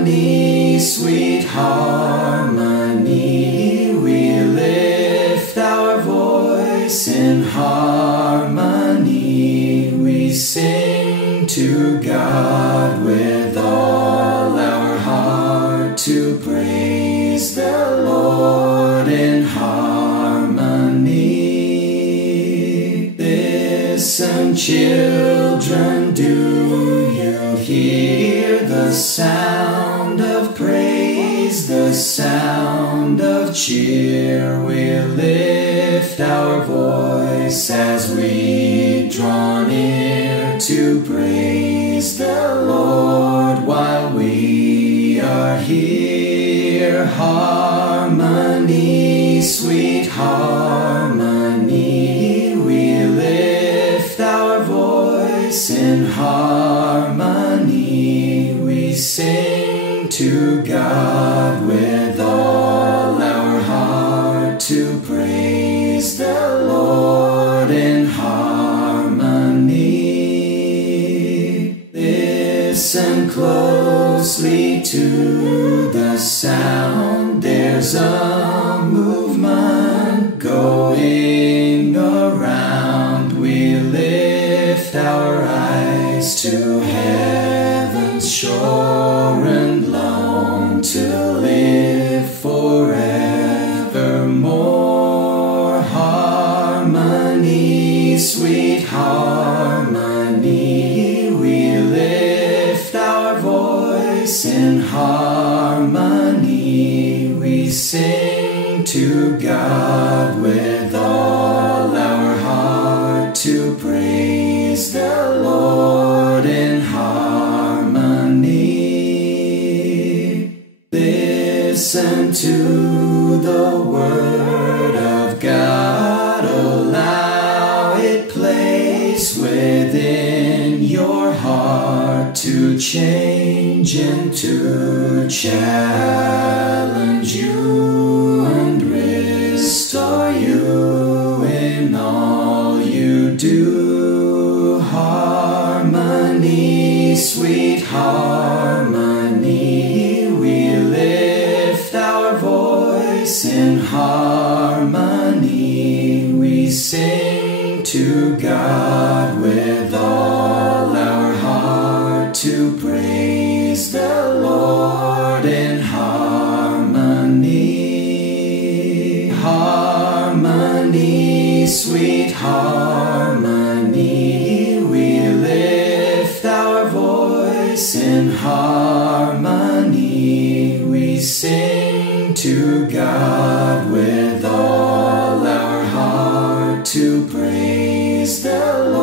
Harmony, sweet harmony, we lift our voice in harmony. We sing to God with all our heart to praise the Lord in harmony. Listen, children, do you hear the sound of praise, the sound of cheer? We lift our voice as we draw near to praise the Lord while we are here. Harmony, sweet harmony, we lift our voice in harmony. We sing to God with all our heart to praise the Lord in harmony. Listen closely to the sound. There's a movement going around. We lift our eyes to heaven's shore and long to live forevermore. Harmony, sweet harmony, we lift our voice in harmony. We sing to God with all our heart to praise the Lord in harmony. Listen to the word of God, allow it place within your heart to change and to challenge you and restore you in all you do. Harmony, sweet harmony, we lift our voice in harmony. We sing to God with all our heart to praise the Lord in harmony. Harmony, sweet harmony, we lift our voice in harmony. We sing to God with all our heart to praise the Lord.